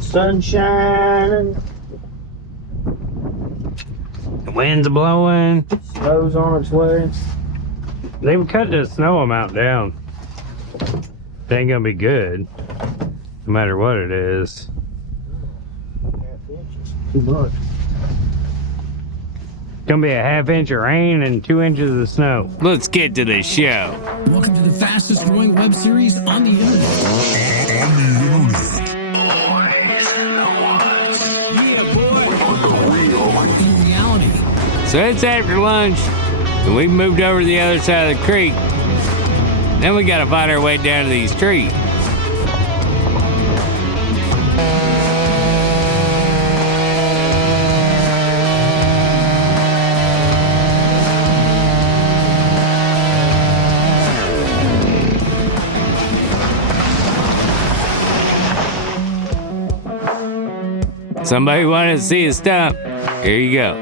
Sun shining. The wind's blowing. Snow's on its way. They've cut the snow amount down. It ain't gonna be good, no matter what it is. Half inches. Too much. It's gonna be a ½ inch of rain and 2 inches of snow. Let's get to the show. Welcome to the fastest growing web series on the internet. In reality. So it's after lunch, and we've moved over to the other side of the creek. Then we gotta find our way down to these trees. Somebody wanted to see a stump. Here you go.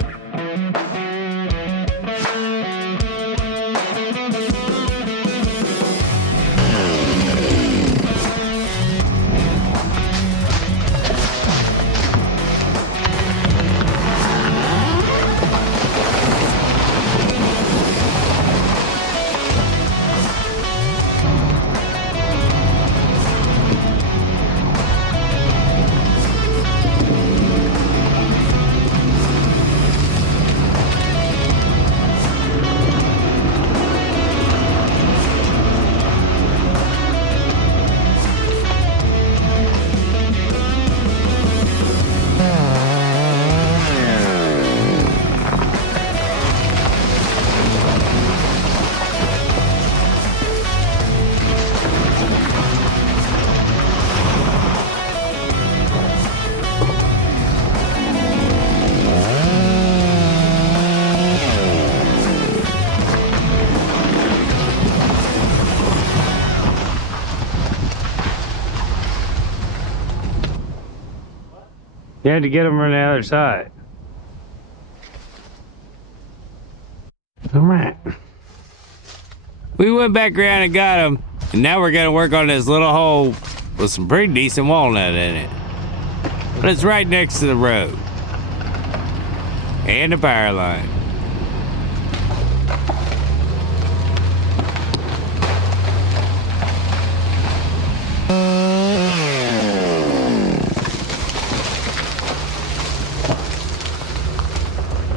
You had to get them from the other side. All right. We went back around and got them, and now we're gonna work on this little hole with some pretty decent walnut in it. But it's right next to the road and the power line.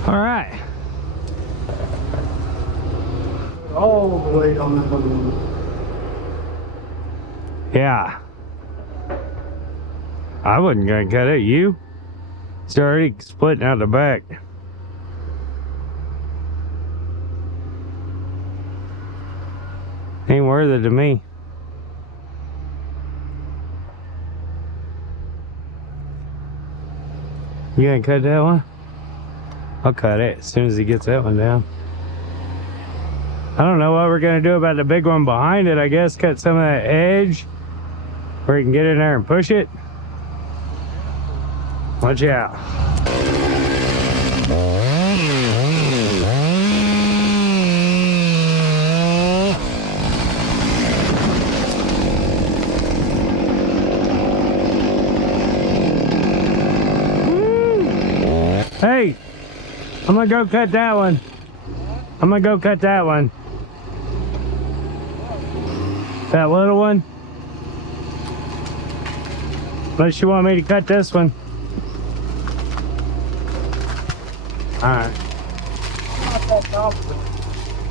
All right. All the way on that one. Yeah. I wasn't gonna cut it. You? It's already splitting out the back. Ain't worth it to me. You gonna cut that one? I'll cut it as soon as he gets that one down. I don't know what we're gonna do about the big one behind it. I guess cut some of that edge where you can get in there and push it. Watch out. Hey, I'm gonna go cut that one. I'm gonna go cut that one. That little one. Unless you want me to cut this one. Alright.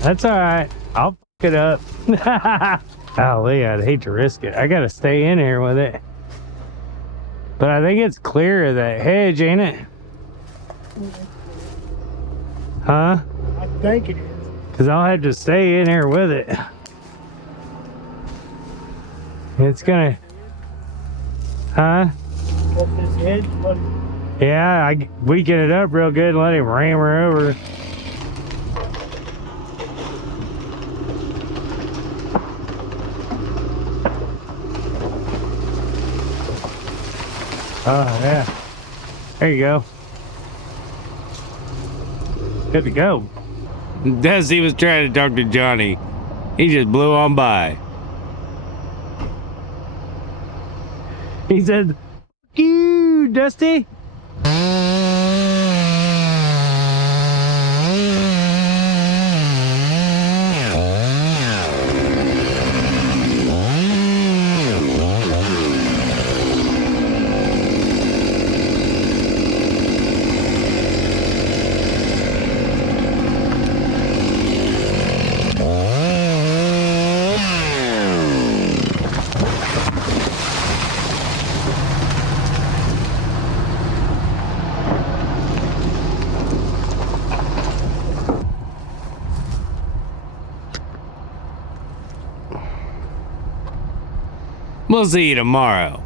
That's alright. I'll fuck it up. Golly, I'd hate to risk it. I gotta stay in here with it. But I think it's clear of that hedge, ain't it? Huh? I think it is. Because I'll have to stay in here with it. It's gonna... Huh? Cut this edge, but Yeah, I weaken it up real good and let him ram her over. Oh, yeah. There you go. Good to go. Dusty was trying to talk to Johnny. He just blew on by. He said, "Fuck you, Dusty." We'll see you tomorrow.